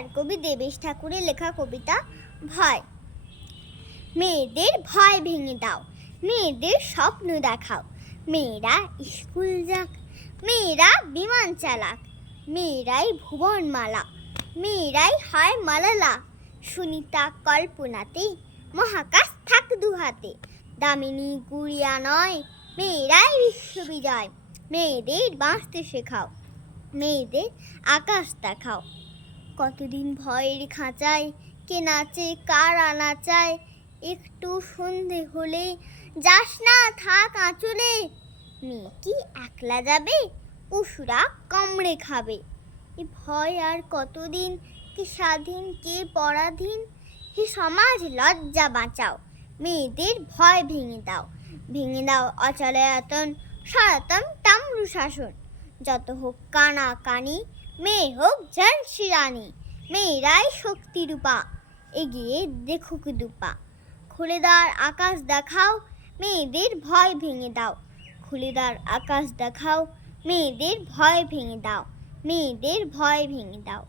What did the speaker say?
নমস্কার কবি দেবেশ ঠাকুরের লেখা কবিতা ভয়। মেয়েদের ভয় ভেঙে দাও, মেয়েদের স্বপ্ন দেখাও। মেয়েরা স্কুল যাক, মেয়েরা বিমান চালাক, মেয়েরাই ভুবন মালা মেয়েরাই হয় মালালা সুনিতা কল্পনাতে মহাকাশ থাক দুহাতে, দামিনী গুড়িয়া নয়, মেয়েরাই বিশ্ববিজয়। মেয়েদের বাঁচতে শেখাও, মেয়েদের আকাশ দেখাও। কতদিন ভয়ের খাঁচায়, কে নাচে, কার আনা চায় একটু সন্ধে হলে যাস না, থাক আঁচলে। মেয়ে কি একলা যাবে? পশুরা কামড়ে খাবে। এ ভয় আর কতদিন? কে স্বাধীন, কে পরাধীন? হে সমাজ, লজ্জা বাঁচাও। মেয়েদের ভয় ভেঙে দাও। ভেঙে দাও অচলায়তন, সনাতন তাম্রু শাসন যত হোক কানা কানি মেয়ে হোক ঝানসি রানী মেয়েরাই শক্তি রূপা এগিয়ে দেখুক দুপা। খুলেদার আকাশ দেখাও, মেয়েদের ভয় ভেঙে দাও। খুলেদার আকাশ দেখাও, মেয়েদের ভয় ভেঙে দাও, মেয়েদের ভয় ভেঙে দাও।